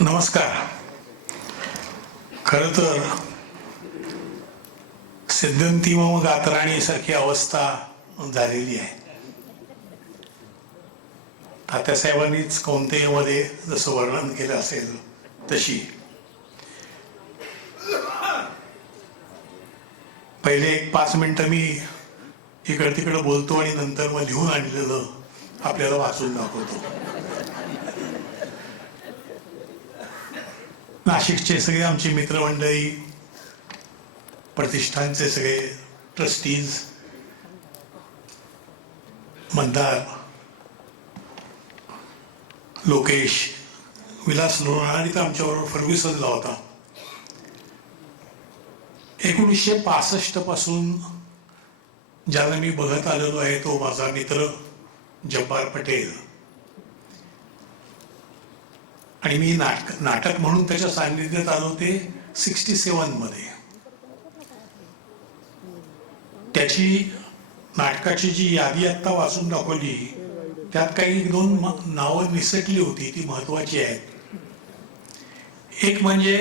नमस्कार. खरं तर सिद्धंतिम गात्राणी सारखी अवस्था झालेली आहे. तात्यासाहेबांनीच कौंतेयमध्ये जसं वर्णन केलं असेल तशी पहिले 5 मिनिटं मी इकडं तिकडं बोलतो आणि नंतर मग लिहून आणलेलं आपल्याला वाचून दाखवतो. नाशिकचे सगळे आमची मित्रमंडळी, प्रतिष्ठानचे सगळे ट्रस्टीज, मंदार, लोकेश, विलास लोणारी तर आमच्याबरोबर फर्ग्युसनला होता. 1965 पासून ज्याला मी बघत आलेलो आहे तो माझा मित्र जब्बार पटेल. आणि मी नाटक म्हणून त्याच्या सान्निध्यात आलो ते 67 मध्ये. त्याची नाटकाची जी यादी आत्ता वाचून दाखवली त्यात काही 2 नावं निसटली होती, ती महत्वाची आहेत. एक म्हणजे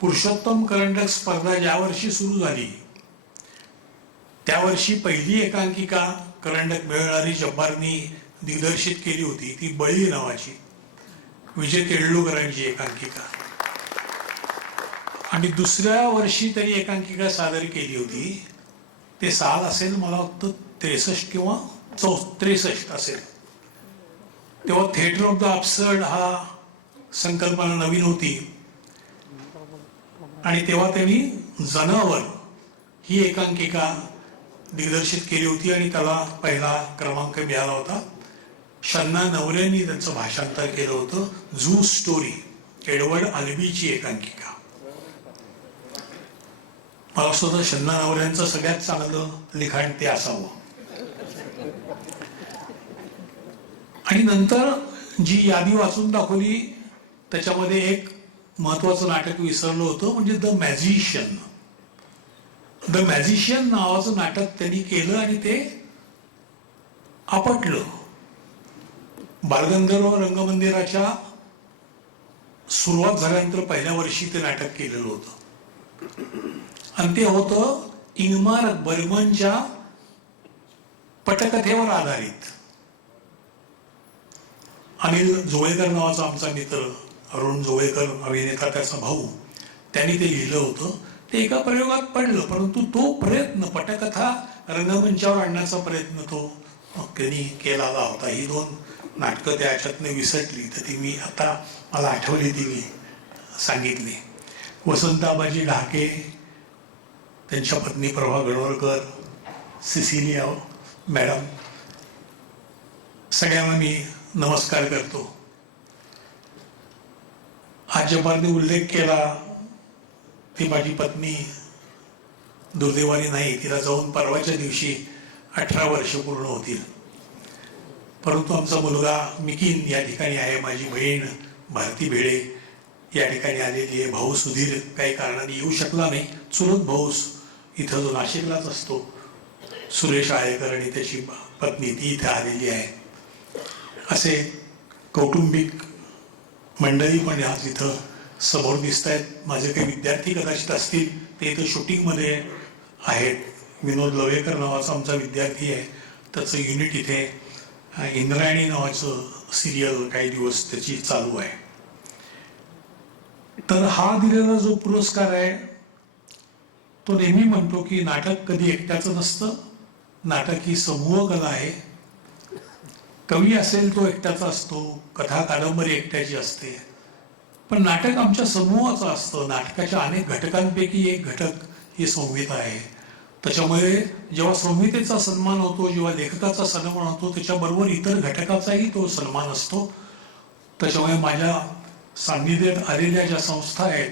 पुरुषोत्तम करंडक स्पर्धा ज्या वर्षी सुरू झाली त्या वर्षी पहिली एकांकिका करंडक मिळणारी जब्बारनी दिग्दर्शित केली होती, ती बळी नावाची, विजय तेंडुलकरांची एकांकिका. आणि दुसऱ्या वर्षी त्यांनी एकांकिका सादर केली होती, ते साल असेल मला वाटतं 63 किंवा 63 असेल. तेव्हा थिएटर ऑफ द अब्सर्ड हा संकल्पना नवीन होती आणि तेव्हा त्यांनी जनावर ही एकांकिका दिग्दर्शित केली होती आणि त्याला पहिला क्रमांक मिळाला होता. शन्ना नवरेंनी त्यांचं भाषांतर केलं होतं. झू स्टोरी, एडवर्ड अल्बीची एकांकिका. मला सुद्धा शन्ना नवरेंचं सगळ्यात चांगलं लिखाण ते असावं. आणि नंतर जी यादी वाचून दाखवली त्याच्यामध्ये एक महत्वाचं नाटक विसरलं होतं, म्हणजे द मॅजिशियन. द मॅजिशियन नावाचं नाटक त्यांनी केलं आणि ते आपटलं. बालगंधर्व रंगमंदिराच्या सुरुवात झाल्यानंतर पहिल्या वर्षी ते नाटक केलेलं होतं आणि ते होतं इंगमार बर्मनच्या पटकथेवर आधारित. अनिल जोळेकर नावाचा आमचा मित्र, अरुण जोळेकर अभिनेता, त्याचा भाऊ, त्यांनी ते लिहिलं होतं. ते एका प्रयोगात पडलं, परंतु तो प्रयत्न पटकथा रंगमंचावर आणण्याचा प्रयत्न तो त्यांनी केला होता. ही 2 नाटकं त्याच्यातनं विसरली तर ती मी आता मला आठवली ती मी सांगितली. वसंताबाजी ढाके, त्यांच्या पत्नी प्रभा गणोरकर, सिसिलिया मॅडम, सगळ्यांना मी नमस्कार करतो. आज जब्बारने उल्लेख केला ती माझी पत्नी दुर्दैवाने नाही, तिला जाऊन परवाच्या दिवशी 18 वर्ष पूर्ण होतील. परंतु आमचा मुलगा मिकीन या ठिकाणी आहे, माझी बहीण भारती भेडे या ठिकाणी आलेली आहे, भाऊ सुधीर काही कारणाने येऊ शकला नाही, चुलत भाऊ इथं जो नाशिकलाच असतो सुरेश आळेकर आणि त्याची पत्नी ती इथे आलेली आहे. असे कौटुंबिक मंडळी पण आज इथं समोर दिसत आहेत. माझे काही विद्यार्थी कदाचित असतील ते इथं शूटिंगमध्ये आहेत. विनोद लवेकर नावाचा आमचा विद्यार्थी आहे, त्याचं युनिट इथे इंद्रायणी नावाचं सिरियल काही दिवस त्याची चालू आहे. तर हा दिलेला जो पुरस्कार आहे तो नेहमी म्हणतो की नाटक कधी एकट्याचं नसतं, नाटक ही समूह कला आहे. कवी असेल तो एकट्याचा असतो, कथा कादंबरी एकट्याची असते, पण नाटक आमच्या समूहाचं असतं. नाटकाच्या अनेक घटकांपैकी एक घटक ही संहिता आहे. त्याच्यामुळे जेव्हा संहितेचा सन्मान होतो, जेव्हा लेखकाचा सन्मान होतो, त्याच्याबरोबर इतर घटकाचाही तो सन्मान असतो. त्याच्यामुळे माझ्या सान्निध्यात आलेल्या ज्या संस्था आहेत,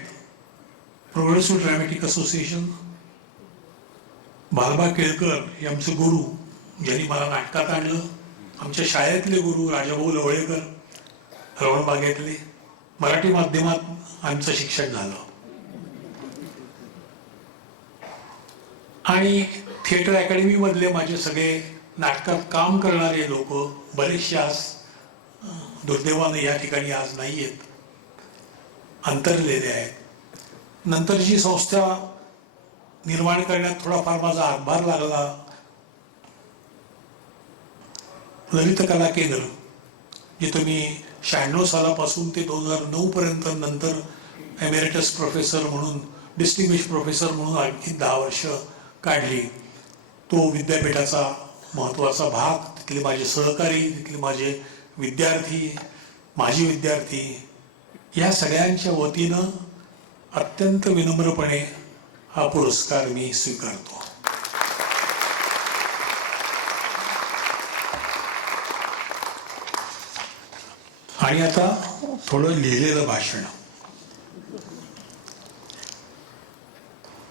progressive dramatic association, Balba Kelkar हे आमचे गुरु ज्यांनी मला नाटकात आणलं, आमच्या शाळेतले गुरु राजाभाऊ लवळेकर रवणबागेतले, मराठी माध्यमात आमचं शिक्षण झालं, आणि थिएटर अकॅडमी मधले माझे सगळे नाटकात काम करणारे लोक बरेचसे आज दुर्दैवाने या ठिकाणी आज नाही आहेत. अंतरलेले आहेत. नंतरची संस्था निर्माण करण्यात थोडाफार माझा हातभार लागला. ललित कला केंद्र जिथं मी 96 सालापासून ते 2009 पर्यंत, नंतर एमेरिटस प्रोफेसर म्हणून, डिस्टिंग्विश प्रोफेसर म्हणून आणखी 10 वर्ष काढली. तो विद्यापीठाचा महत्त्वाचा भाग, तिथले माझे सहकारी, तिथले माझे विद्यार्थी, माजी विद्यार्थी, या सगळ्यांच्या वतीनं अत्यंत विनम्रपणे हा पुरस्कार मी स्वीकारतो. आणि आता थोडं लिहिलेलं भाषण.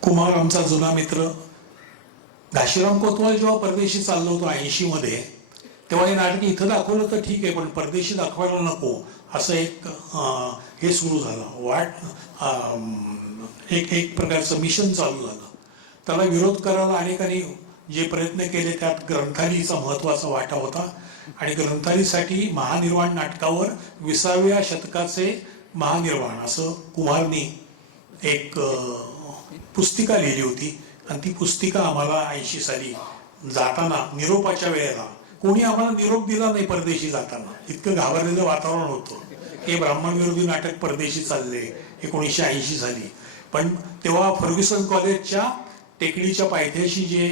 कुमार आमचा जुना मित्र. घाशीराम कोतवाल जेव्हा परदेशी चाललो होतो 80 मध्ये, तेव्हा हे नाटक इथं दाखवलं तर ठीक आहे, पण परदेशी दाखवायला नको असं एक हे सुरू झालं. एक प्रकारचं मिशन चालू झालं. त्याला विरोध करायला अनेकांनी जे प्रयत्न केले त्यात ग्रंथालीचा महत्वाचा वाटा होता. आणि ग्रंथालीसाठी महानिर्वाण नाटकावर 20व्या शतकाचे महानिर्वाण असं कुमारनी एक पुस्तिका लिहिली होती. आणि ती पुस्तिका आम्हाला 80 साली जाताना निरोपाच्या वेळेला कोणी आम्हाला निरोप दिला नाही. परदेशी जाताना इतकं घाबरलेलं वातावरण होतं. हे ब्राह्मण विरोधी नाटक परदेशी चालले 1980 साली. पण तेव्हा फर्ग्युसन कॉलेजच्या टेकडीच्या पायथ्याशी जे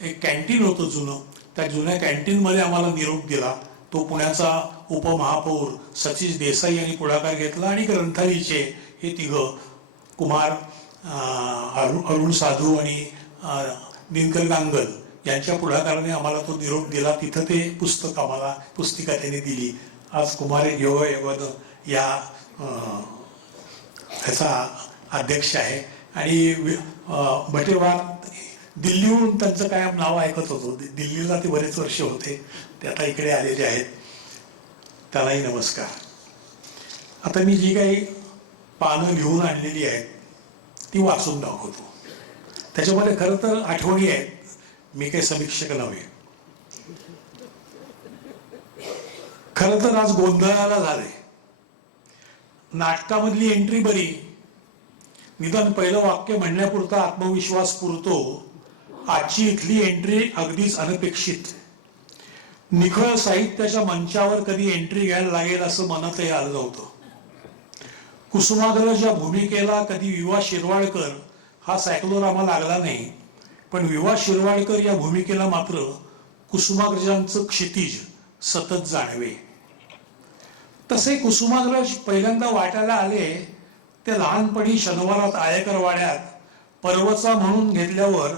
एक कॅन्टीन होतं जुनं, त्या जुन्या कॅन्टीनमध्ये आम्हाला निरोप दिला. तो पुण्याचा उपमहापौर सतीश देसाई यांनी पुढाकार घेतला. आणि ग्रंथालीचे हे तिघं, कुमार, अरुण साधू आणि दिनकर गांगल यांच्या पुढाकाराने आम्हाला तो निरोप दिला. तिथं ते पुस्तक आम्हाला, पुस्तिका त्यांनी दिली. आज कुमार योगायोगानं या ह्याचा अध्यक्ष आहे. आणि बटेवार दिल्लीहून त्यांचं कायम नाव ऐकत होतो. दिल्लीला ते बरेच वर्ष होते, ते आता इकडे आलेले आहेत. त्यालाही नमस्कार. आता मी जी काही पानं लिहून आणलेली आहेत ती वाचून दाखवतो. त्याच्यामध्ये खरं तर आठवणी आहेत, मी काही समीक्षक नव्हे. खरं तर आज गोंधळाला झाले. नाटकामधली एंट्री बरी, निदान पहिलं वाक्य म्हणण्यापुरता आत्मविश्वास पुरतो. आजची इथली एंट्री अगदीच अनपेक्षित. निखळ साहित्याच्या मंचावर कधी एंट्री घ्यायला लागेल असं मनातही आलं नव्हतं. कुसुमाग्रजच्या भूमिकेला कधी विवा शिरवाडकर हा सायक्लोरामा लागला नाही, पण विवा शिरवाडकर या भूमिकेला मात्र कुसुमाग्रजांचं क्षितिज सतत जाणवे. तसे कुसुमाग्रज पहिल्यांदा वाटायला आले ते लहानपणी शनिवारात आयकर वाड्यात पर्वचा म्हणून घेतल्यावर,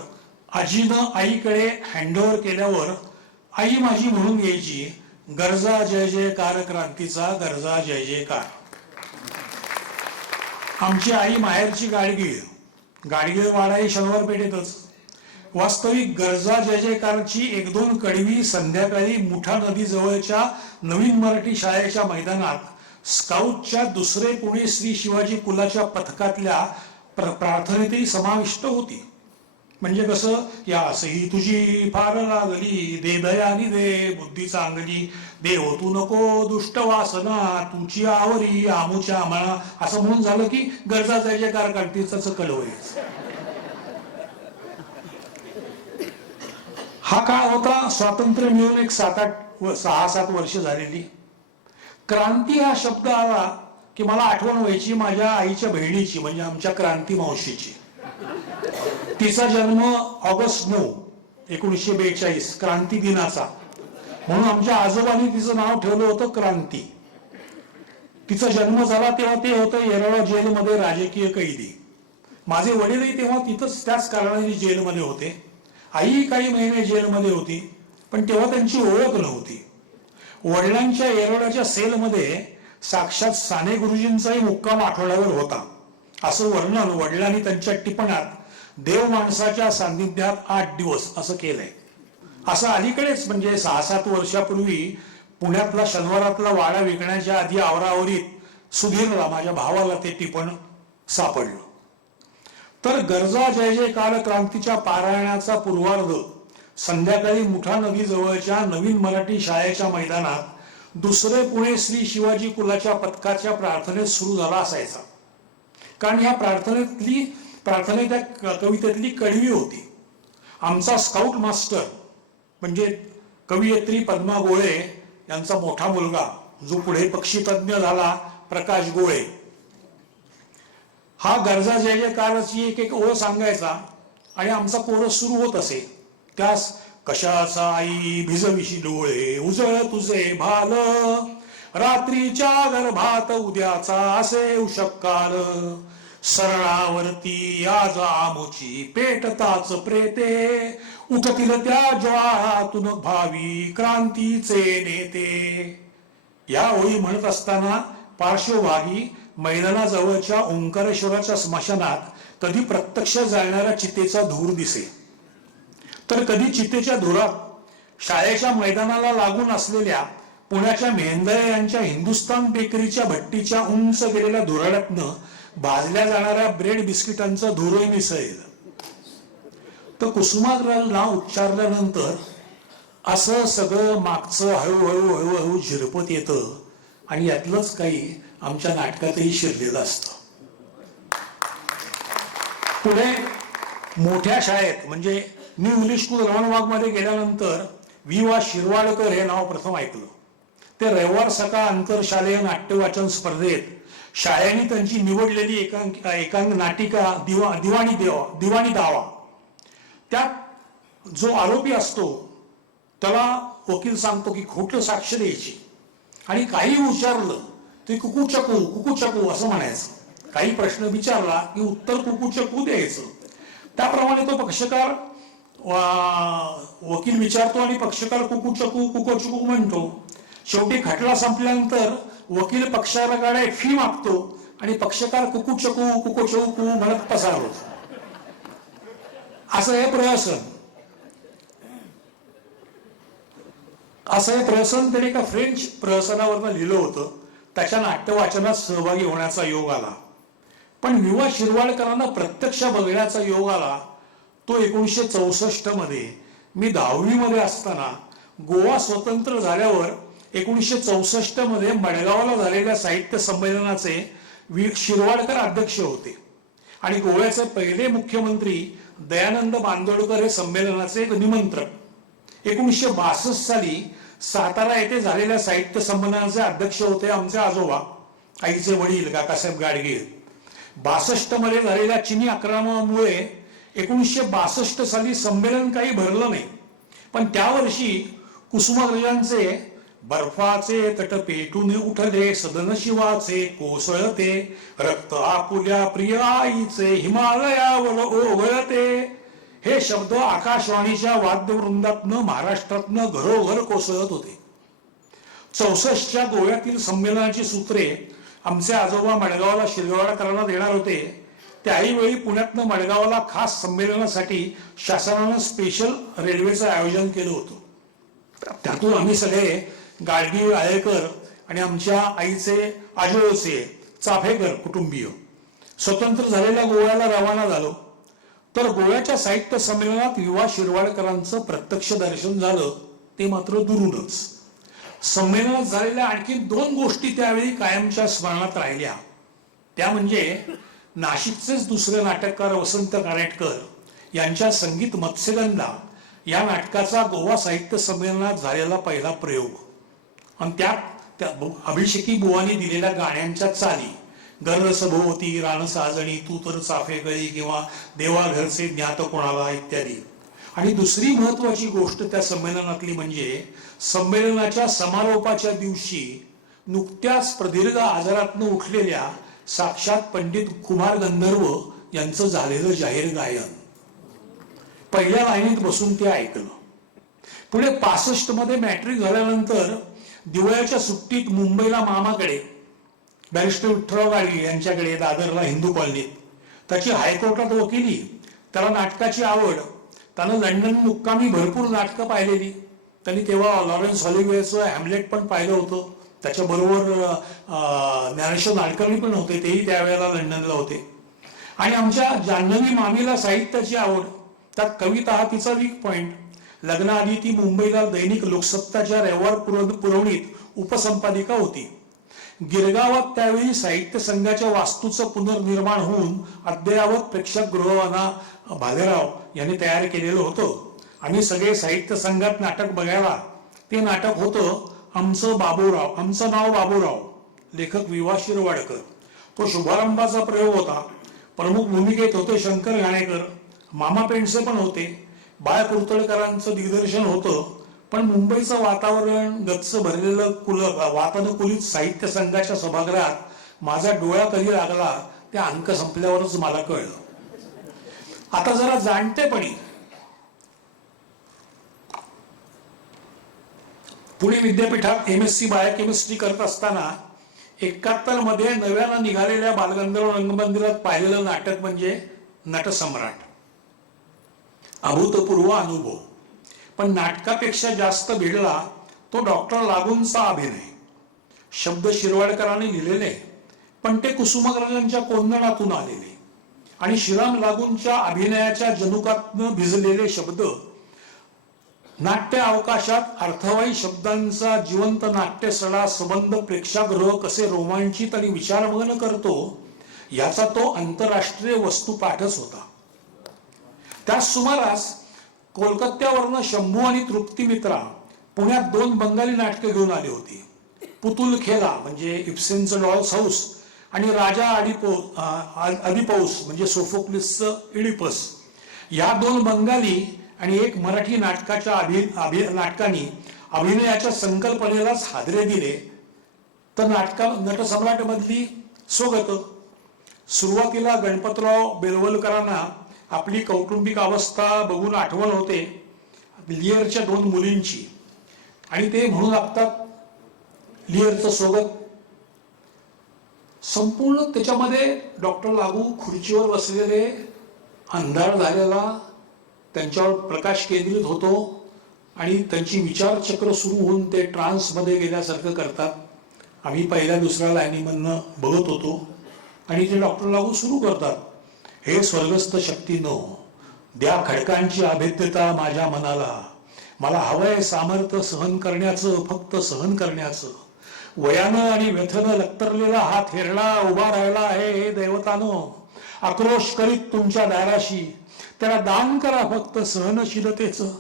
आजीनं आईकडे हँडओव्हर केल्यावर आई माझी म्हणून यायची, गरजा जय जयकार क्रांतीचा, गरजा जय जयकार. आमची आई माहेरची गाडगीळ वाडा ही शनिवार पेठेतच. वास्तविक गरजा जय जयकारची 1-2 कडवी संध्याकाळी मुठा नदी जवळच्या नवीन मराठी शाळेच्या मैदानात स्काउटच्या 2रे पुणे श्री शिवाजी कुलाच्या पथकातल्या प्रार्थनेतही समाविष्ट होती. म्हणजे कसं, या सही तुझी फार लागली, दे दयानी दे बुद्धीचा अंगली, देव तू नको दुष्ट वासना, तुझी आवरी आमुच्या आम्हाला, असं म्हणून झालं की गरजा जय जयकार क्रांतीचाच कळवय. हा काळ होता स्वातंत्र्य मिळून एक 6-7 वर्ष झालेली. क्रांती हा शब्द आला की मला आठवण व्हायची माझ्या आईच्या बहिणीची, म्हणजे आमच्या क्रांती मावशीची. तिचा जन्म ऑगस्ट 9, 1942 क्रांती दिनाचा, म्हणून आमच्या आजोबांनी तिचं नाव ठेवलं होतं क्रांती. तिचा जन्म झाला तेव्हा ते होतं येरवडा जेलमध्ये राजकीय कैदी. माझे वडीलही तेव्हा तिथंच त्याच कारणाने जेलमध्ये होते. आई काही महिने जेलमध्ये होती, पण तेव्हा त्यांची ओळख नव्हती. वडिलांच्या येरवड्याच्या सेलमध्ये साक्षात साने गुरुजींचाही मुक्काम आठवड्यावर होता, असं वर्णन वडिलांनी त्यांच्या टिपणात देव माणसाच्या सान्निध्यात 8 दिवस असं केलंय. असं अलीकडेच म्हणजे 6-7 वर्षापूर्वी पुण्यातला शनिवारातला वाडा विकण्याच्या आधी आवरावरीत सुधीरला, माझ्या भावाला, ते टिपण सापडलं. तर गरजा जय जयकार क्रांतीच्या पारायणाचा पूर्वार्ध संध्याकाळी मुठा नदी जवळच्या नवीन मराठी शाळेच्या मैदानात 2रे पुणे श्री शिवाजी कुलाच्या पथकाच्या प्रार्थनेत सुरू झाला असायचा. कारण ह्या प्रार्थनेच्या कवितेतली कडवी होती. आमचा स्काउट मास्टर म्हणजे कवयित्री पद्मा गोळे यांचा मोठा मुलगा, जो पुढे पक्षीतज्ञ झाला, प्रकाश गोळे, हा गरजा जय जयकारची एक एक ओळ सांगायचा आणि आमचा कोरस सुरू होत असे. त्यास कशाचा आई भिजविशी डोळे, उजळ तुझे भाल, रात्रीच्या गर्भात उद्याचा असे शक्काल, सरळावरती आज आमुची पेटताच प्रेते, उठतील त्या ज्वाळातून भावी क्रांतीचे नेते. या ओळी म्हणत असताना पार्श्वभागी मैदानाजवळच्या ओंकारेश्वराच्या स्मशानात कधी प्रत्यक्ष जाळणाऱ्या चितेचा धूर दिसे, तर कधी चितेच्या धुरात शाळेच्या मैदानाला लागून असलेल्या पुण्याच्या मेहेंदळे यांच्या हिंदुस्तान बेकरीच्या भट्टीच्या उंच गेलेल्या धुराड्यातनं भाजल्या जाणाऱ्या ब्रेड बिस्किटांचा धूरही मिसळेल. तर कुसुमाग्रज नाव उच्चारल्यानंतर असं सगळं मागचं हळूहळू हळूहळू झिरपत येतं आणि यातलंच काही आमच्या नाटकातही शिरलेलं असतं. पुढे मोठ्या शाळेत म्हणजे न्यू इंग्लिश स्कूल रमणबागमध्ये गेल्यानंतर वा शिरवाडकर हे नाव प्रथम ऐकलं. ते रविवार सकाळ आंतरशालेय नाट्यवाचन स्पर्धेत शाळेने त्यांची निवडलेली एकांक नाटिका दिवाणी दावा, त्यात जो आरोपी असतो त्याला वकील सांगतो की खोटं साक्ष द्यायची आणि काही विचारलं ते कुकू चकू असं म्हणायचं. काही प्रश्न विचारला की उत्तर कुकू चकू द्यायचं. त्याप्रमाणे तो पक्षकार वकील विचारतो आणि पक्षकार कुकू चकू म्हणतो. शेवटी खटला संपल्यानंतर वकील पक्षकाराकडे फी मागतो आणि पक्षकार कुकू चकू म्हणत पसार होतो. असं हे प्रहसन त्याने एका फ्रेंच प्रहसनावरनं लिहिलं होतं. त्याच्या नाट्यवाचनात सहभागी होण्याचा योग आला, पण वि शिरवाडकरांना प्रत्यक्ष बघण्याचा योग आला तो 1964 मध्ये. मी 10वी मध्ये असताना गोवा स्वतंत्र झाल्यावर 1964 मध्ये मडगावला झालेल्या साहित्य संमेलनाचे शिरवाडकर अध्यक्ष होते आणि गोव्याचे पहिले मुख्यमंत्री दयानंद बांदोडकर हे संमेलनाचे निमंत्रक. 1962 साली सातारा येथे झालेल्या साहित्य संमेलनाचे अध्यक्ष होते आमचे आजोबा, आईचे वडील काकासाहेब गाडगे. 62 मध्ये झालेल्या चिनी आक्रमणामुळे 1962 साली संमेलन काही भरलं नाही, पण त्या वर्षी कुसुमाग्रजांचे बर्फाचे तट पेटून उठले सदन शिवाचे कोसळते, रक्त आपुल्या प्रिय आईचे हिमालयावर ओघळते, हे शब्द आकाशवाणीच्या वाद्यवृंदातनं महाराष्ट्रातनं घरोघर कोसळत होते. 64च्या गोव्यातील संमेलनाची सूत्रे आमचे आजोबा मडगावला शिरवाडकरांना देणार होते. त्याही वेळी पुण्यातनं मडगावला खास संमेलनासाठी शासनानं स्पेशल रेल्वेचं आयोजन केलं होतं. त्यातून आम्ही सगळे गाडगी आळेकर आणि आमच्या आईचे आजोळचे चाफेकर कुटुंबीय स्वतंत्र झालेल्या गोव्याला रवाना झालो. तर गोव्याच्या साहित्य संमेलनात वि शिरवाडकरांचं प्रत्यक्ष दर्शन झालं, ते मात्र दुरूनच. संमेलनात झालेल्या आणखी 2 गोष्टी त्यावेळी कायमच्या स्मरणात राहिल्या. त्या म्हणजे नाशिकचेच दुसरे नाटककार वसंत कानेटकर यांच्या संगीत मत्स्यगंधा या नाटकाचा गोवा साहित्य संमेलनात झालेला पहिला प्रयोग आणि त्यात अभिषेकी बुवानी दिलेल्या गाण्यांच्या चाली, गरसभोवती रान साजणी, तू तर चाफे गळी किंवा देवा घरचे ज्ञात कोणाला इत्यादी. आणि दुसरी महत्वाची गोष्ट त्या संमेलनातली म्हणजे संमेलनाच्या समारोपाच्या दिवशी नुकत्याच प्रदीर्घ आजारातनं उठलेल्या साक्षात पंडित कुमार गंधर्व यांचं झालेलं जाहीर गायन. पहिल्या लाईनीत बसून ते ऐकलं. पुढे 65 मध्ये मॅट्रिक झाल्यानंतर दिवाळीच्या सुट्टीत मुंबईला मामाकडे बॅरिस्टर विठ्ठलराव गाडगे यांच्याकडे दादरला हिंदू कॉलनीत. त्याची हायकोर्टात वकिली, त्याला नाटकाची आवड. त्यानं लंडन मुक्कामी भरपूर नाटकं पाहिलेली. त्यांनी तेव्हा लॉरेन्स हॉलिवेचं हॅमलेट पण पाहिलं होतं. त्याच्याबरोबर ज्ञानेश्वर नाडकर्णी पण होते, तेही त्यावेळेला लंडनला होते. आणि आमच्या जान्हवी मामीला साहित्याची आवड, त्यात कविता हा तिचा वीक पॉइंट. लग्नाआधी ती मुंबईला दैनिक लोकसत्ताच्या रविवार पुरवणीत उपसंपादिका होती. गिरगावात त्यावेळी साहित्य संघाच्या वास्तूचं पुनर्निर्माण होऊन अद्ययावत प्रेक्षकगृह भालेराव यांनी तयार केलेलं होतं. आम्ही सगळे साहित्य संघात नाटक बघायला. ते नाटक होतं आमचं नाव बाबूराव, लेखक विवा शिरवाडकर. तो शुभारंभाचा प्रयोग होता. प्रमुख भूमिकेत होते शंकर घाणेकर, मामा पेंडसे पण होते, बाळ कुर्तळकरांचं दिग्दर्शन होतं. पण मुंबईचं वातावरण गच्च भरलेलं वातानुकूलित साहित्य संघाच्या सभागृहात माझा डोळा कधी लागला त्या अंक संपल्यावरच मला कळलं. आता जरा जाणतेपणी पुणे विद्यापीठात MSc बायोकेमिस्ट्री करत असताना 71 मध्ये नव्यानं निघालेल्या बालगंधर्व रंगमंदिरात पाहिलेलं नाटक म्हणजे नटसम्राट. अभूतपूर्व अनुभव. पण नाटकापेक्षा जास्त भिडला तो डॉक्टर लागूंचा अभिनय. शब्द शिरवाडकरांनी लिहिलेले, पण ते कुसुमाग्रजांच्या कोंदणातून आलेले आणि श्रीराम लागूंच्या अभिनयाच्या जनुकातनं भिजलेले शब्द. नाट्य अवकाशात अर्थवाही शब्दांचा जिवंत नाट्य सडा संबंध प्रेक्षागृह कसे रोमांचित आणि विचारमग्न करतो याचा तो आंतरराष्ट्रीय वस्तुपाठच होता. त्याच सुमारास कोलकात्यावरनं शंभू आणि तृप्ती मित्रा पुण्यात 2 बंगाली नाटकं घेऊन आली होती. पुतुल खेला म्हणजे इब्सेनचं डॉल्स हाऊस आणि राजा अदिपौस म्हणजे सोफोक्लिसचं इडिपस. या 2 बंगाली आणि 1 मराठी नाटकाच्या नाटकांनी अभिनयाच्या संकल्पनेलाच हादरे दिले. तर नटसम्राट मधली सोगत. सुरुवातीला गणपतराव बेलवलकरांना आपली कौटुंबिक अवस्था बघून आठवण होते लिअरच्या 2 मुलींची आणि ते म्हणू लागतात लिअरचं सोबत. संपूर्ण त्याच्यामध्ये डॉक्टर लागू खुर्चीवर बसलेले, अंधार झालेला, त्यांच्यावर प्रकाश केंद्रित होतो आणि त्यांची विचारचक्र सुरू होऊन ते ट्रान्समध्ये गेल्यासारखं करतात. आम्ही पहिल्या दुसऱ्या लाईनीमधनं बघत होतो आणि ते डॉक्टर लागू सुरू करतात. हे स्वर्गस्थ शक्तीनो, द्या खडकांची अभेद्यता माझ्या मनाला. मला हवंय सामर्थ्य सहन करण्याचं, फक्त सहन करण्याचं. वयानं आणि व्यथनं लक्तरलेला हा थेरडा उभा राहिला आहे हे दैवतानं. आक्रोश करीत तुमच्या दाराशी, त्याला दान करा फक्त सहनशीलतेचं.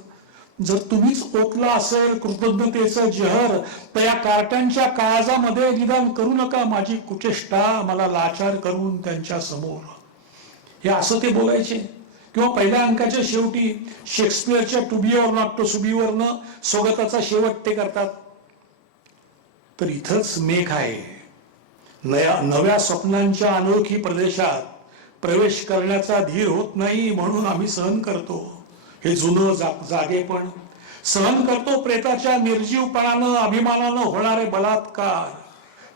जर तुम्हीच ओतला असेल कृतज्ञतेचं जहर, तर या कार्ट्यांच्या काळजामध्ये निदान करू नका माझी कुचेष्टा, मला लाचार करून त्यांच्या समोर. हे असं ते बोलायचे. किंवा पहिल्या अंकाच्या शेवटी शेक्सपियरच्या to be or not to सुबीवरनं स्वागताचा शेवट ते करतात. तर इथंच मेघ आहे. नव्या स्वप्नांच्या अनोळखी प्रदेशात प्रवेश करण्याचा धीर होत नाही म्हणून आम्ही सहन करतो. हे जुनं जागेपण सहन करतो. प्रेताच्या निर्जीवपणानं अभिमानानं होणारे बलात्कार,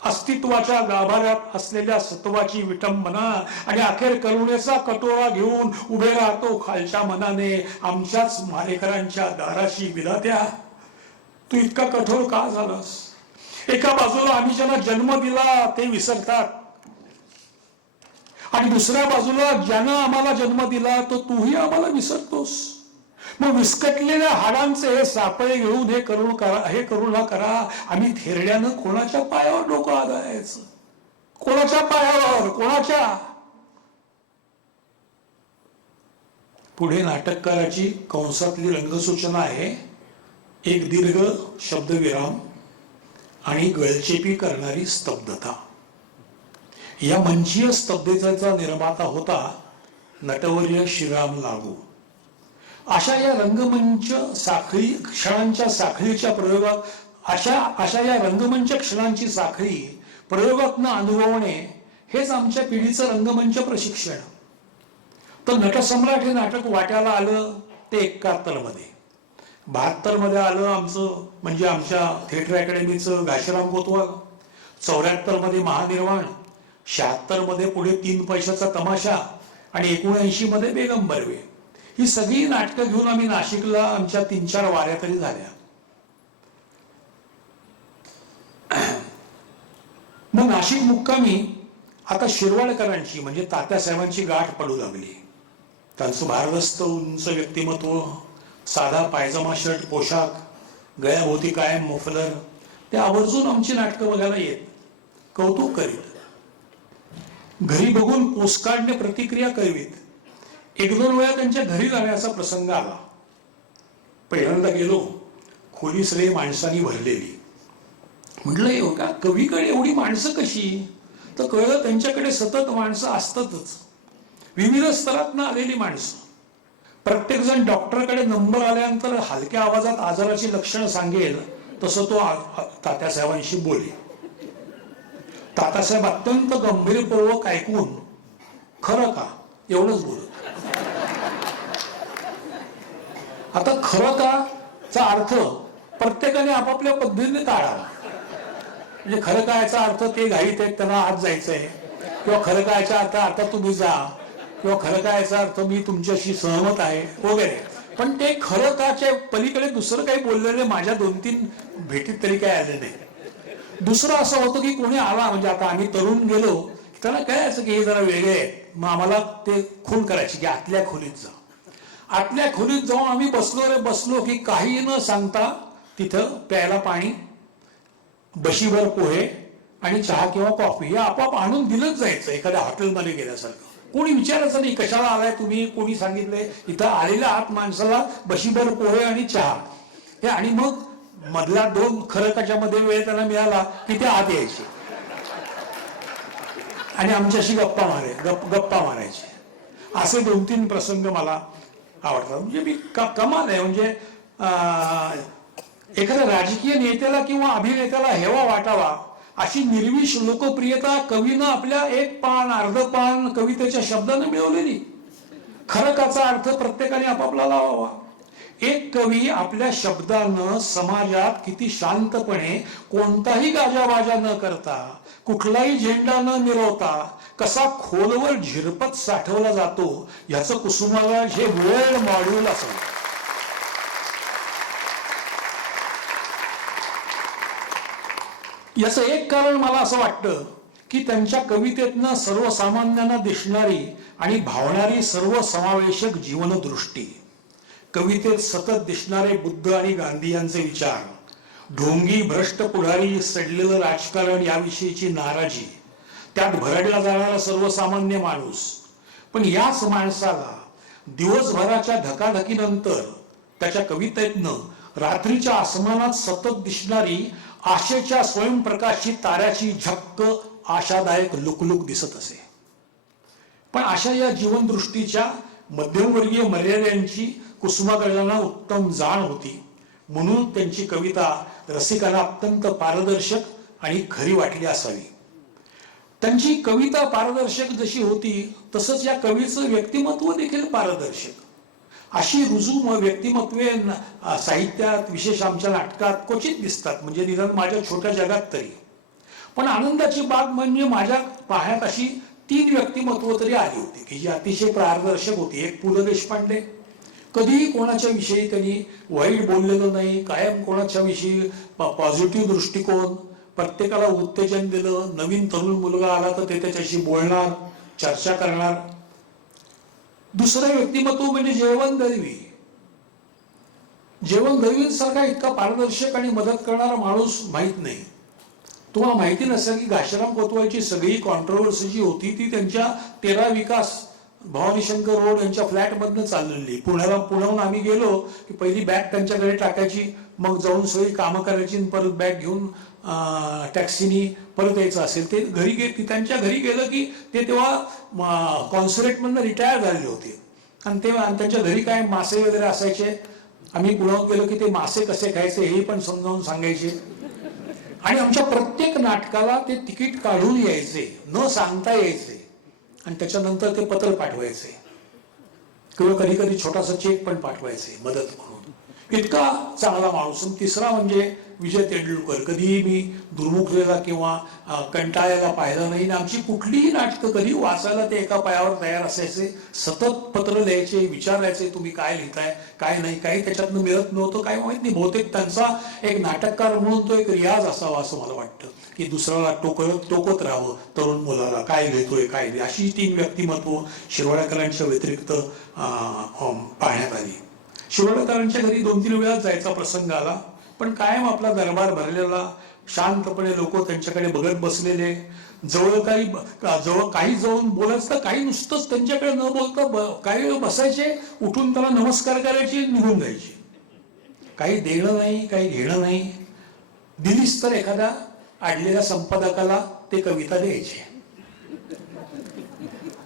अस्तित्वाच्या गाभाऱ्यात असलेल्या सत्वाची विटंबना आणि अखेर करुणेचा कटोरा घेऊन उभे राहतो खालच्या मनाने आमच्याच मारेकरांच्या दाराशी. विधात्या, तू इतका कठोर का झालास? एका बाजूला आम्ही ज्यांना जन्म दिला ते विसरतात आणि दुसऱ्या बाजूला ज्यानं आम्हाला जन्म दिला तो तूही आम्हाला विसरतोस. मग विस्कटलेल्या हाडांचे हे सापळे घेऊन हे करू ना करा. आम्ही थेरड्यानं कोणाच्या पायावर डोकं आदळायचं? कोणाच्या पायावर? कोणाच्या? पुढे नाटककाराची कंसातली रंगसूचना आहे. एक दीर्घ शब्दविराम आणि गळचेपी करणारी स्तब्धता. या मंचीय स्तब्धतेचा निर्माता होता नटवर्य श्रीराम लागू. अशा या रंगमंच क्षणांच्या साखळीच्या प्रयोगात अशा या रंगमंच क्षणांची साखळी प्रयोगातनं अनुभवणे हेच आमच्या पिढीचं रंगमंच प्रशिक्षण. तर नटसम्राट हे नाटक वाट्याला आलं ते 71 मध्ये. 72 मध्ये आलं आमचं म्हणजे आमच्या थिएटर अकॅडमीचं घाशीराम कोतवाल. 74 मध्ये महानिर्वाण, 76 मध्ये पुढे 3 पैशाचा तमाशा आणि 79 मध्ये बेगम बर्वे. ही सगळी नाटकं घेऊन आम्ही नाशिकला आमच्या 3-4 वाऱ्या तरी झाल्या. मग नाशिक मुक्कामी आता शिरवाडकरांची म्हणजे तात्यासाहेबांची गाठ पडू लागली. त्यांचं भारदस्त उंच व्यक्तिमत्व, साधा पायजमा शर्ट पोशाख, गळ्याभोवती कायम मफलर, ते आवर्जून आमची नाटकं बघायला येत. कौतुक करीत, घरी बघून पोस्टकार्डने प्रतिक्रिया करीत. 1-2 वेळा त्यांच्या घरी जाण्याचा प्रसंग आला. पहिल्यांदा गेलो, खोली सगळी माणसांनी भरलेली. म्हटलं का कवीकडे एवढी माणसं कशी? तर कळलं त्यांच्याकडे सतत माणसं असतातच, विविध स्तरातनं आलेली माणसं. प्रत्येक जण डॉक्टरकडे नंबर आल्यानंतर हलक्या आवाजात आजाराची लक्षणं सांगेल तसं तो तात्यासाहेबांशी बोले. तात्यासाहेब अत्यंत गंभीरपूर्वक ऐकून खरं का एवढंच बोलत. आता खरं का चा अर्थ प्रत्येकाने आपापल्या पद्धतीने टाळावा. म्हणजे खरं काय याचा अर्थ ते घाईत आहेत त्यांना आज जायचंय, किंवा खरं काय याचा अर्थ आता तुम्ही जा, किंवा खरं काय याचा अर्थ मी तुमच्याशी सहमत आहे वगैरे. पण ते खरं काच्या पलीकडे दुसरं काही बोललेले माझ्या 2-3 भेटीत तरी काय आले नाही. दुसरं असं होतं की कोणी आला, म्हणजे आता आम्ही तरुण गेलो त्यांना कळायचं की हे जरा वेगळे आहेत, मग आम्हाला ते खून करायची की आतल्या खोलीत जा. आतल्या खोलीत जाऊन आम्ही बसलो की काही न सांगता तिथं प्यायला पाणी, बशीभर पोहे आणि चहा किंवा कॉफी हे आपोआप आणून दिलंच जायचं एखाद्या हॉटेलमध्ये गेल्यासारखं. कोणी विचारायचं नाही कशाला आलाय तुम्ही, कोणी सांगितलंय. इथं आलेल्या 8 माणसाला बशीभर पोहे आणि चहा हे, आणि मग मधल्या 2 खरकाच्या मध्ये वेळ त्यांना मिळाला की ते आत यायचे आणि आमच्याशी गप्पा मारायचे. असे 2-3 प्रसंग मला आवडतात. म्हणजे मी कमाल आहे. म्हणजे एखाद्या राजकीय नेत्याला किंवा अभिनेत्याला हेवा वाटावा अशी निर्विष लोकप्रियता कवीनं आपल्या 1 पान अर्ध पान कवितेच्या शब्दानं मिळवलेली. खरकाचा अर्थ प्रत्येकाने आपापला लावावा. एक कवी आपल्या शब्दानं समाजात किती शांतपणे, कोणताही गाजावाजा न करता, कुठलाही झेंडा न मिरवता कसा खोलवर झिरपत साठवला जातो याचं कुसुमाला हे वर्ल्ड मॉड्यूल असेल. याचं एक कारण मला असं वाटतं की त्यांच्या कवितेतनं सर्वसामान्यांना दिसणारी आणि भावणारी सर्वसमावेशक जीवनदृष्टी, कवितेत सतत दिसणारे बुद्ध आणि गांधी यांचे विचार, ढोंगी भ्रष्ट पुढारी, सडलेलं राजकारण याविषयीची नाराजी, त्यात भरडला जाणारा सर्वसामान्य माणूस. पण याच माणसाला दिवसभराच्या धकाधकीनंतर त्याच्या कवितेतनं रात्रीच्या आसमानात सतत दिसणारी आशेच्या स्वयंप्रकाशित ताऱ्याची झक्क आशादायक लुकलुक दिसत असे. पण अशा या जीवनदृष्टीच्या मध्यमवर्गीय मर्यादांची कुसुमाग्रजांना उत्तम जाण होती. म्हणून त्यांची कविता रसिकांना अत्यंत पारदर्शक आणि खरी वाटली असावी. त्यांची कविता पारदर्शक जशी होती तसंच या कवीचं व्यक्तिमत्व देखील पारदर्शक. अशी रुजू व्यक्तिमत्वे साहित्यात, विशेष आमच्या नाटकात क्वचित दिसतात, म्हणजे निदान माझ्या छोट्या जगात तरी. पण आनंदाची बाब म्हणजे माझ्या पाहण्यात अशी 3 व्यक्तिमत्व तरी आली होती की जी अतिशय पारदर्शक होती. एक पु ल देशपांडे, कधीही कोणाच्या विषयी त्यांनी वाईट बोललेलं नाही, कायम कोणाच्या विषयी पॉझिटिव्ह दृष्टिकोन, प्रत्येकाला उत्तेजन दिलं. नवीन तरुण मुलगा आला तर ते त्याच्याशी बोलणार, चर्चा करणार. दुसरं व्यक्तिमत्व म्हणजे जयवंत दळवी. जयवंत दळवींसारखा इतका पारदर्शक आणि मदत करणारा माणूस माहीत नाही. तुम्हाला माहिती नसेल की घाशीराम कोतवालची सगळी कॉन्ट्रोवर्सी जी होती ती त्यांच्या 13 विकास भवानीशंकर रोड यांच्या फ्लॅटमधनं चाललेली. पुण्याहून आम्ही गेलो की पहिली बॅग त्यांच्याकडे टाकायची, मग जाऊन सगळी कामं करायची, परत बॅग घेऊन टॅक्सीनी परत यायचं असेल ते घरी त्यांच्या घरी गेलं की ते तेव्हा कॉन्सुलेटमधनं रिटायर झालेले होते. आणि त्यांच्या घरी काय मासे वगैरे असायचे. आम्ही पुण्याहून गेलो की ते मासे कसे खायचे हे पण समजावून सांगायचे. आणि आमच्या प्रत्येक नाटकाला ते तिकीट काढून यायचे, न सांगता यायचे, आणि त्याच्यानंतर ते पत्र पाठवायचे किंवा कधी कधी छोटासा चेक पण पाठवायचे मदत म्हणून. इतका चांगला माणूस. तिसरा म्हणजे विजय तेंडुलकर. कधीही मी दुर्मुखलेला किंवा कंटाळायला पाहिलं नाही. आमची कुठलीही नाटकं कधी वाचायला ते एका पायावर तयार असायचे. सतत पत्र लिहायचे, विचारायचे तुम्ही काय लिहिताय काय नाही. काही त्याच्यातनं मिळत नव्हतं, काय माहित नाही. बहुतेक त्यांचा एक नाटककार म्हणून तो एक रियाज असावा असं मला वाटतं की दुसऱ्याला टोकत राहावं, तरुण मुलाला काय लिहितोय काय नाही. अशी 3 व्यक्तिमत्व शिरवाडकरांच्या व्यतिरिक्त पाहण्यात आली. शिरवाडकरांच्या घरी 2-3 वेळा जायचा प्रसंग आला, पण कायम आपला दरबार भरलेला, शांतपणे लोक त्यांच्याकडे बघत बसलेले, जवळ काही जाऊन बोलायचं तर काही नुसतंच त्यांच्याकडे न बोलता काही वेळ बसायचे, उठून त्याला नमस्कार करायचे, निघून जायचे. काही देणं नाही, काही घेणं नाही. दिलीच तर एखाद्या अडलेल्या संपादकाला ते कविता द्यायचे.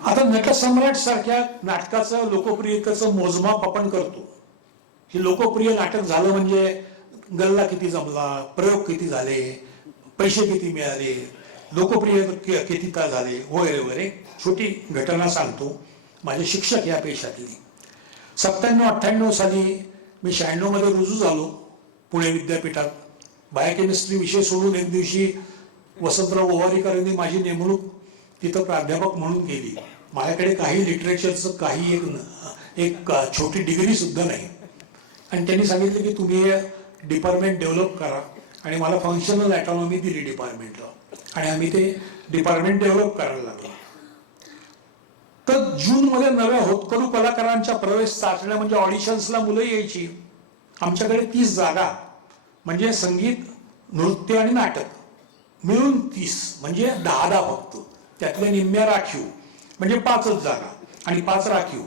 आता नटसम्राट सारख्या नाटकाचं लोकप्रियतेचं मोजमाप आपण करतो की लोकप्रिय नाटक झालं म्हणजे गल्ला किती जमला, प्रयोग किती झाले, पैसे किती मिळाले, लोकप्रिय किती का झाले वगैरे वगैरे. छोटी घटना सांगतो. माझे शिक्षक या पेशातली 97-98 साली मी 96 मध्ये रुजू झालो पुणे विद्यापीठात. बायोकेमिस्ट्री विषय सोडून एक दिवशी वसंतराव गोवारीकरांनी माझी नेमणूक तिथं प्राध्यापक म्हणून केली. माझ्याकडे काही लिटरेचरचं काही एक छोटी डिग्री सुद्धा नाही. आणि त्यांनी सांगितलं की तुम्ही हे डिपार्टमेंट डेव्हलप करा. आणि मला फंक्शनल ऑटोनॉमी दिली डिपार्टमेंटला. आणि आम्ही ते डिपार्टमेंट डेव्हलप करायला लागलो. तर जूनमध्ये नव्या होतकरू कलाकारांच्या प्रवेश चाचण्या म्हणजे ऑडिशन्सला मुलं यायची. आमच्याकडे 30 जागा म्हणजे संगीत, नृत्य आणि नाटक मिळून 30 म्हणजे 10 फक्त. त्यातल्या निम्म्या राखीव म्हणजे 5च जागा आणि 5 राखीव.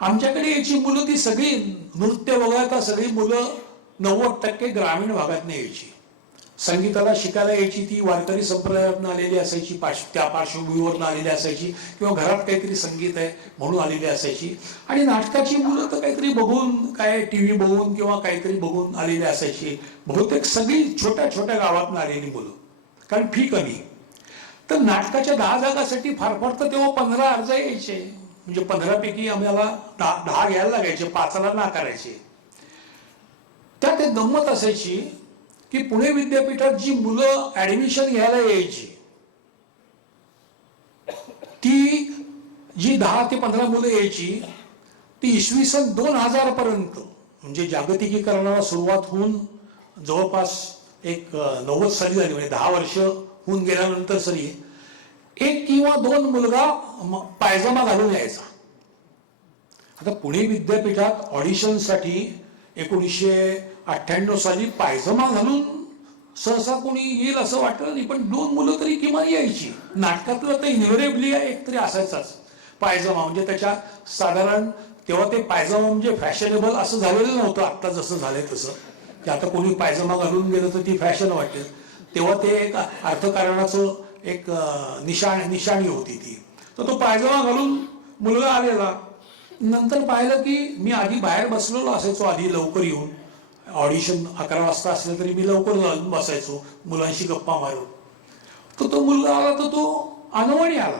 आमच्याकडे यायची मुलं ती सगळी नृत्य वगळता सगळी मुलं 90% ग्रामीण भागातून यायची. संगीताला शिकायला यायची ती वारकरी संप्रदायातून आलेली असायची, त्या पार्श्वभूमीवरून आलेली असायची, किंवा घरात काहीतरी संगीत आहे म्हणून आलेली असायची. आणि नाटकाची मुलं तर काहीतरी बघून, काय टीव्ही बघून किंवा काहीतरी बघून आलेली असायची. बहुतेक सगळी छोट्या छोट्या गावातून आलेली मुलं, कारण फी कमी. तर नाटकाच्या 10 जागासाठी फार फार तर तेव्हा 15 अर्ज यायचे. म्हणजे 15 पैकी आम्हाला 10 घ्यायला लागायचे, 5ला नाकारायचे. त्यात एक गंमत असायची की पुणे विद्यापीठात जी मुलं ऍडमिशन घ्यायला यायची ती जी 10 ते 15 मुलं यायची ती इसवी सन 2000 पर्यंत, म्हणजे जागतिकीकरणाला सुरुवात होऊन जवळपास एक 90 साली झाली, म्हणजे 10 वर्ष होऊन गेल्यानंतर सरी 1 किंवा 2 मुलगा पायजमा घालून यायचा. आता पुणे विद्यापीठात ऑडिशनसाठी 1998 साली पायजमा घालून सहसा कोणी येईल असं वाटलं नाही, पण 2 मुलं तरी किमान यायची. नाटकातलं तर इन्व्हेरेबली एक तरी असायचाच पायजमा. म्हणजे त्याच्या साधारण तेव्हा ते पायजमा म्हणजे फॅशनेबल असं झालेलं नव्हतं आत्ता जसं झालंय तसं, की आता कोणी पायजमा घालून गेलं तर ती फॅशन वाटते. तेव्हा ते एक अर्थकारणाचं एक निशाणी होती ती. तर तो पायजमा घालून मुलगा आलेला. नंतर पाहिलं की मी आधी बाहेर बसलेलो असायचो, आधी लवकर येऊन. ऑडिशन 11 वाजता असलं तरी मी लवकर जाऊन बसायचो मुलांशी गप्पा मारून. तर तो मुलगा आला तर तो अनवणी आला.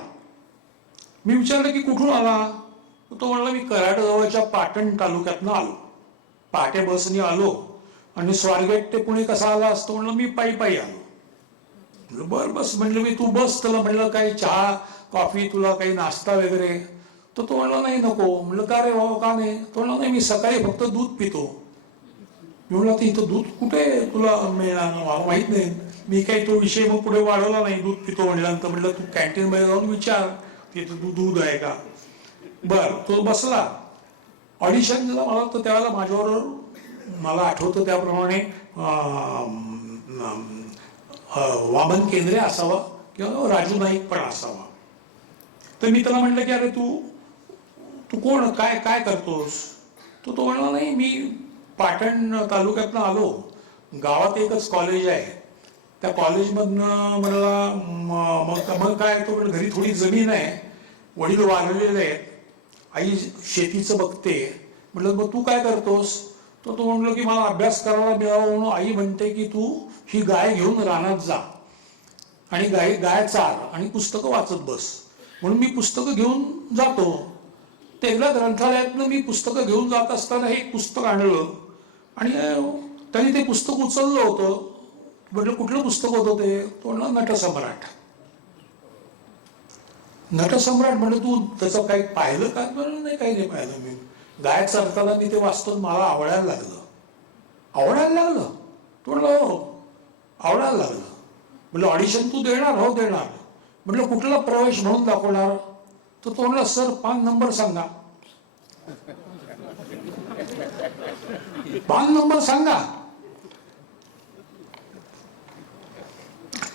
मी विचारलं की कुठून आला? तो म्हणला मी कराडजवळच्या पाटण तालुक्यातनं आलो, पहाटे बसनी आलो आणि स्वारगेट ते पुणे कसा आला असतो? म्हणलं मी पायी आलो. म्हणलं बरं बस. म्हणलं मी तू बस. त्याला म्हणलं काही चहा कॉफी तुला काही नाश्ता वगैरे? तर तो म्हणला नाही नको. म्हणलं का रे बाबा का नाही? तो म्हणला नाही मी सकाळी फक्त दूध पितो. मी म्हणलं तर इथं दूध कुठे तुला मिळणार? मला माहित नाही. मी काही तो विषय मग पुढे वाढवला नाही. दूध पितो म्हणल्यानंतर म्हणलं तू कॅन्टीन मध्ये जाऊन विचार तिथं दूध आहे का. बर. तो बसला ऑडिशनला. मला तर त्यावेळेला माझ्याबरोबर मला आठवतं त्याप्रमाणे वामन केंद्रे असावा किंवा राजू नाईक पण असावा. तर मी त्याला म्हटलं की अरे तू कोण, काय करतोस? तो म्हणला नाही मी पाटण तालुक्यातनं आलो, गावात एकच कॉलेज आहे, त्या कॉलेजमधनं म्हणला मग काय? तो घरी थोडी जमीन आहे, वडील वारलेले आहेत, आई शेतीचं बघते. म्हटलं मग तू काय करतोस? तो म्हणलो की मला अभ्यास करायला मिळावा म्हणून आई म्हणते की तू ही गाय घेऊन रानात जा आणि गाय चार आणि पुस्तकं वाचत बस. म्हणून मी पुस्तकं घेऊन जातो. ते एकदा ग्रंथालयातनं मी पुस्तकं घेऊन जात असताना एक पुस्तक आणलं आणि त्यांनी ते पुस्तक उचललं होतं. म्हटलं कुठलं पुस्तक होतं ते? तो म्हणला नटसम्राट. नटसम्राट. म्हणलं तू त्याचं काही पाहिलं का? नाही काही नाही पाहिलं. मी गाय चरताना मी ते वाचतो, मला आवडायला लागलं. तो म्हणलं हो आवडायला लागलं. म्हटलं ऑडिशन तू देणार? हो देणार. म्हटलं कुठला प्रवेश म्हणून दाखवणार? तर तो म्हणला सर 5 नंबर सांगा. 5 नंबर सांगा.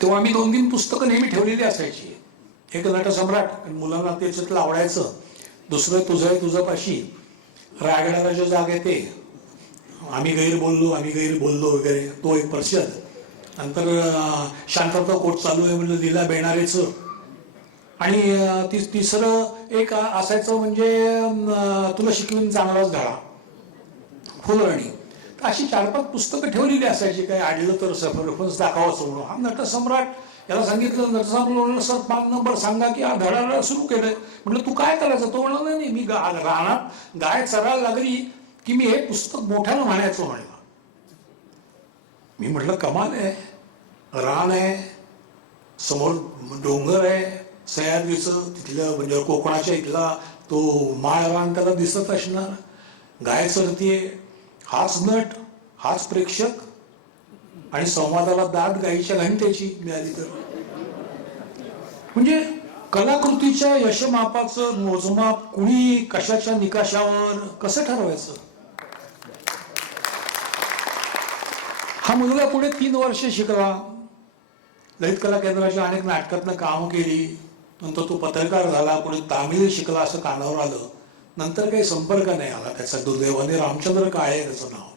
तेव्हा आम्ही 2-3 पुस्तकं नेहमी ठेवलेली असायची. एक नटसम्राट, मुलांना त्याच्यातलं आवडायचं. दुसरं तुझं पाशी, रायगडाला जो जाग आहे ते, आम्ही गैर बोललो वगैरे, तो एक प्रसिद्ध. नंतर शांतता कोट चालू आहे म्हणजे लीला बेणारेचं. आणि तिसरं एक असायचं म्हणजे तुला शिकवीन चांगलाच धडा, फुलराणी. अशी 4-5 पुस्तकं ठेवलेली असायची. काय आडलं तर रेफरन्स दाखवाच म्हणून. हा नटसम्राट, याला सांगितलं, नटसम्राट सर 5 नंबर सांगा की हा धडाला सुरू केलंय. म्हटलं तू काय करायचं? तो म्हणला नाही, मी रानात गाय चरायला लागली की मी हे पुस्तक मोठ्यानं म्हणायचो म्हणलं. मी म्हटलं कमाल आहे, रान आहे, समोर डोंगर आहे सह्याद्रीचं, तिथलं म्हणजे कोकणाच्या इथला तो माळ रान त्याला दिसत असणार, गाय चरतीये, हाच नट, हाच प्रेक्षक, आणि संवादाला दाद गायीच्या घंटेची मिळाली तर. म्हणजे कलाकृतीच्या यशमापाचं मोजमाप कुणी कशाच्या निकषावर कसं ठरवायचं? हा मुलगा पुढे 3 वर्ष शिकला, ललित कला केंद्राच्या अनेक नाटकातनं कामं केली. नंतर तो पत्रकार झाला, पुढे तामिळ शिकला असं कानावर आलं. नंतर काही संपर्क नाही आला त्याचा, दुर्दैवाने. रामचंद्र काळे त्याचं नाव.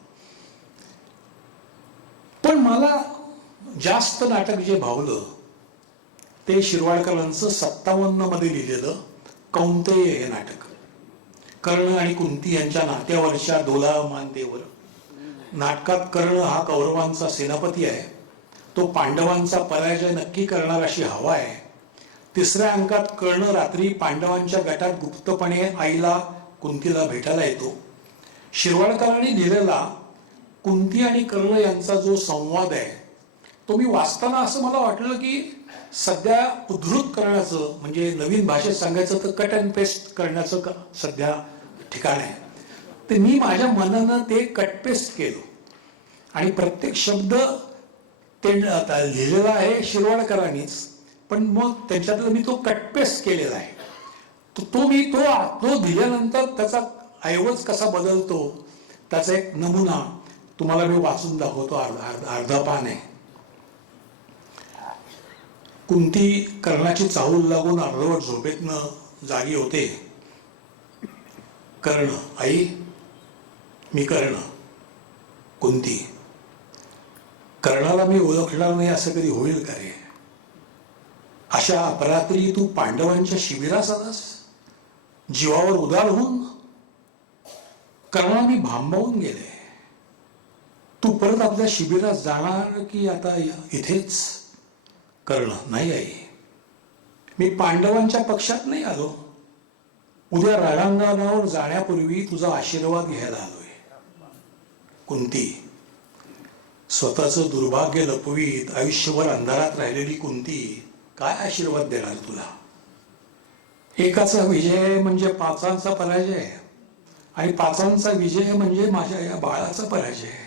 पण मला जास्त नाटक जे भावलं ते शिरवाडकरांचं 57 मध्ये लिहिलेलं कौंतेय हे नाटक. कर्ण आणि कुंती यांच्या नात्यावरच्या दोलायमानतेवर. नाटकात कर्ण हा कौरवांचा सेनापती आहे. तो पांडवांचा पराजय नक्की करणार अशी हवा आहे. 3ऱ्या अंकात कर्ण रात्री पांडवांच्या गटात गुप्तपणे आईला कुंतीला भेटायला येतो. शिरवाडकरांनी लिहिलेला कुंती आणि कर्ण यांचा जो संवाद आहे तो मी वाचताना असं मला वाटलं की सध्या उद्धृत करण्याचं, म्हणजे नवीन भाषेत सांगायचं तर कट अँड पेस्ट करण्याचं सध्या ठिकाण आहे. ते मी माझ्या मनानं ते कटपेस्ट केलं आणि प्रत्येक शब्द ते लिहिलेला आहे शिरवाडकरांनीच, पण मग त्याच्यातलं मी तो कटपेस्ट केलेला आहे. तो दिल्यानंतर त्याचा ऐवज कसा बदलतो त्याचा एक नमुना तुम्हाला मी वाचून दाखवतो. अर्धा पान आहे. कुंती कर्णाची चाहूल लागून अर्धवट झोपेतनं जागी होते. कर्ण, आई मी कर्ण. कुंती, कर्णाला मी ओळखणार नाही असं कधी होईल का रे? अशा अपरात्री तू पांडवांच्या शिबिरात आलास जीवावर उदार होऊन? कर्णा, मी भांबावून गेले. तू परत आपल्या शिबिरात जाणार की आता इथेच? कर्ण, नाही आई, मी पांडवांच्या पक्षात नाही आलो. उद्या रणांगणावर जाण्यापूर्वी तुझा आशीर्वाद घ्यायला आलोय. कुंती, स्वतःचं दुर्भाग्य लपवीत आयुष्यभर अंधारात राहिलेली कुंती काय आशीर्वाद देणार तुला? एकाचा विजय म्हणजे 5 पराजय, आणि 5 विजय म्हणजे माझ्या या बाळाचा पराजय.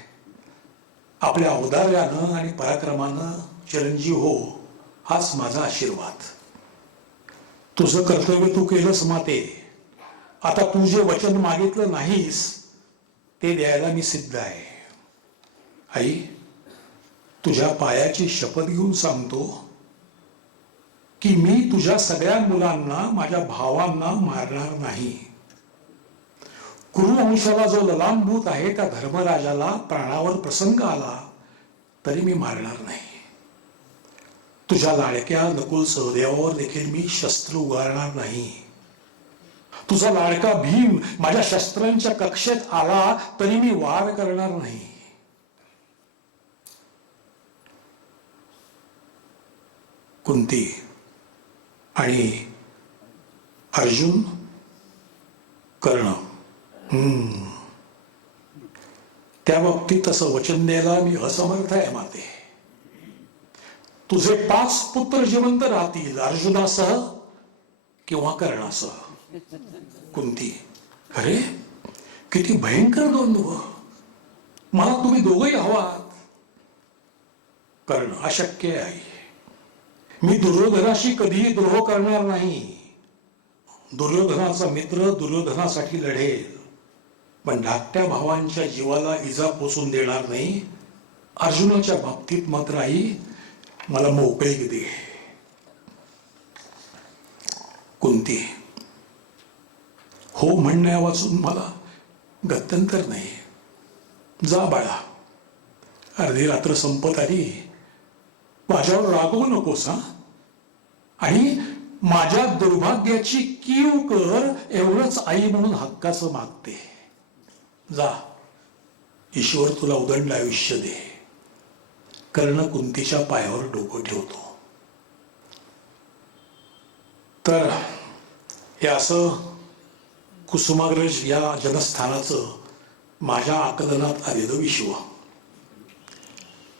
आपल्या औदार्यानं आणि पराक्रमानं चिरंजीव हो, हाच माझा आशीर्वाद. तुझं कर्तव्य तू केलंस माते. आता तू जे वचन मागितलं नाहीस ते द्यायला मी सिद्ध आहे. आई, तुझ्या पायाची शपथ घेऊन सांगतो की मी तुझ्या सगळ्या मुलांना, माझ्या भावांना मारणार नाही. कुरुवंशाला जो ललांभूत आहे त्या धर्मराजाला प्राणावर प्रसंग आला तरी मी मारणार नाही. तुझ्या लाडक्या नकुल सहदेवावर देखील मी शस्त्र उगारणार नाही. तुझा लाडका भीम माझ्या शस्त्रांच्या कक्षेत आला तरी मी वार करणार नाही. कुंती आणि अर्जुन, कर्ण, त्या बाबतीत तसं वचन द्यायला मी असमर्थ आहे माते. तुझे 5 पुत्र जिवंत राहतील, अर्जुनासह किंवा कर्णासह. कुंती, अरे किती भयंकर द्वंद्व. मला तुम्ही दोघंही हवात. कर्ण, अशक्य आहे. मी दुर्योधनाशी कधीही द्रोह करणार नाही. दुर्योधनाचा मित्र दुर्योधनासाठी लढेल, पण धाकट्या भावांच्या जीवाला इजा पोचून देणार नाही. अर्जुनाच्या बाबतीत मात्र आई, मला मोकळीक दे. कुंती, हो म्हणण्या वाचून मला गत्यंतर नाही. जा बाळा, अर्धी रात्र संपत आली, माझ्यावर रागवू नकोस हा. आणि माझ्या दुर्भाग्याची कीव कर एवढंच आई म्हणून हक्काचं मागते. जा, ईश्वर तुला उदंड आयुष्य दे. कर्ण कुंतीच्या पायावर डोकं ठेवतो. तर हे असं कुसुमाग्रज या जनस्थानाचं माझ्या आकलनात आलेलं विश्व.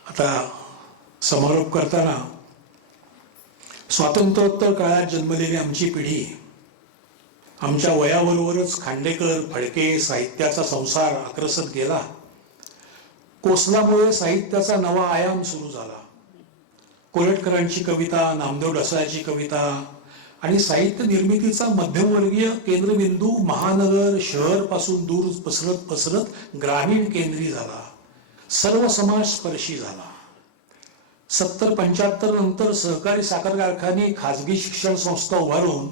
आता समारोप करताना स्वातंत्र्योत्तर काळात जन्मलेली आमची पिढी, आमच्या वयाबरोबरच खांडेकर, फडके साहित्याचा संसार आक्रसत गेला. कोसलामुळे साहित्याचा नवा आयाम सुरू झाला. कोल्हटकरांची कविता, नामदेव ढसाळ्याची कविता आणि साहित्य निर्मितीचा मध्यमवर्गीय केंद्रबिंदू महानगर शहर पासून दूर पसरत पसरत ग्रामीण केंद्री झाला. सर्व समाज स्पर्शी झाला. 70-75 नंतर सहकारी साखर कारखाने, खाजगी शिक्षण संस्था उभारून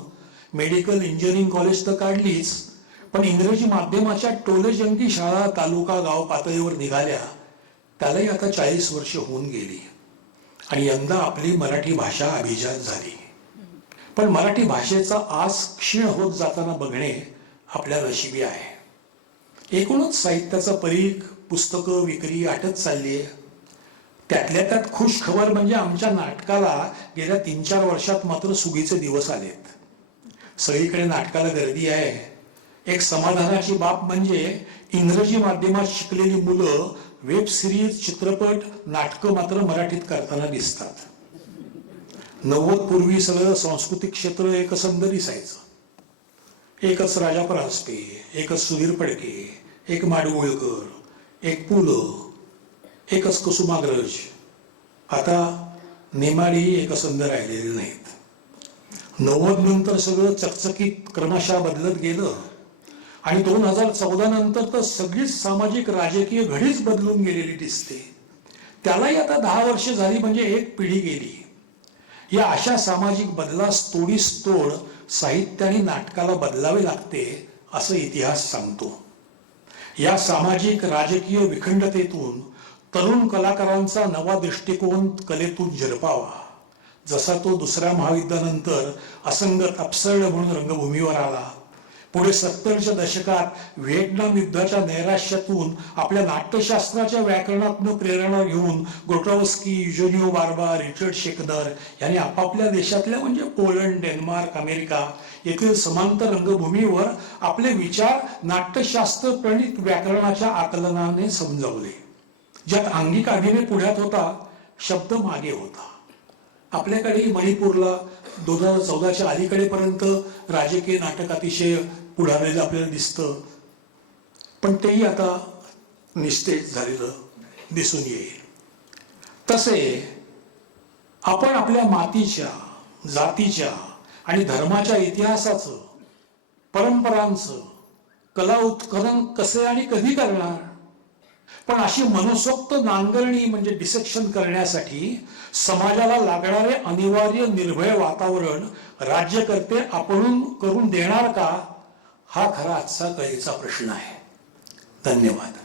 मेडिकल, इंजिनिअरिंग कॉलेज तर काढलीच, पण इंग्रजी माध्यमाच्या टोलेजंगी शाळा तालुका गाव पातळीवर निघाल्या. त्यालाही आता 40 वर्ष होऊन गेली आणि यंदा आपली मराठी भाषा अभिजात झाली. पण मराठी भाषेचा आज क्षीण होत जाताना बघणे आपल्या नशिबी आहे. एकूणच साहित्याचा परीख, पुस्तकं विक्री आटत चालली आहे. त्यातल्या त्यात खुश खबर म्हणजे आमच्या नाटकाला गेल्या 3-4 वर्षात मात्र सुगीचे दिवस आलेत. सगळीकडे नाटकाला गर्दी आहे. एक समाधानाची बाब म्हणजे इंग्रजी माध्यमात शिकलेली मुलं वेब सिरीज, चित्रपट, नाटकं मात्र मराठीत करताना दिसतात. 90 पूर्वी सगळं सांस्कृतिक क्षेत्र एकसंध दिसायचं. एकच राजा परांजपे, एकच सुधीर फडके, एक माडगुळकर, एक पु ल, एकच कुसुमाग्रज. आता नेमाडी एकसंध राहिलेली नाहीत. 90 नंतर सगळं चकचकीत क्रमशः बदलत गेलं आणि 2014 नंतर तर सगळीच सामाजिक राजकीय घडीच बदलून गेलेली दिसते. त्यालाही आता 10 वर्ष झाली, म्हणजे एक पिढी गेली. या अशा सामाजिक बदलास तोडीस तोड साहित्य आणि नाटकाला बदलावे लागते असं इतिहास सांगतो. या सामाजिक राजकीय विखंडतेतून तरुण कलाकारांचा नवा दृष्टिकोन कलेतून झिरपावा. जसा तो दुसऱ्या महायुद्धानंतर असंगत अपसर्ड म्हणून रंगभूमीवर आला. पुढे 70च्या दशकात व्हिएटनाम युद्धाच्या नैराश्यातून आपल्या नाट्यशास्त्राच्या व्याकरणातून प्रेरणा घेऊन ग्रोटोवस्की, युजेनियो बार्बा, रिचर्ड शेकनर यांनी आपापल्या देशातल्या म्हणजे पोलंड, डेन्मार्क, अमेरिका येथील समांतर रंगभूमीवर आपले विचार नाट्यशास्त्र प्रणित व्याकरणाच्या आकलनाने समजावले. ज्यात अंगिक अभिनय पुढ्यात होता, शब्द मागे होता. आपल्याकडे मणिपूरला 2014च्या अलीकडेपर्यंत राजकीय नाटक अतिशय पुढारलेलं आपल्याला दिसतं, पण तेही आता निस्तेज झालेलं दिसून येईल. तसे आपण आपल्या मातीच्या, जातीच्या आणि धर्माच्या इतिहासाचं, परंपरांचं कला उत्खनन कसे आणि कधी करणार? पण अशी मनसोक्त नांगरणी म्हणजे डिसेक्शन करण्यासाठी समाजाला लागणारे अनिवार्य निर्भय वातावरण राज्यकर्ते आपण करून देणार का? हा खरा आजचा कळीचा प्रश्न आहे. धन्यवाद.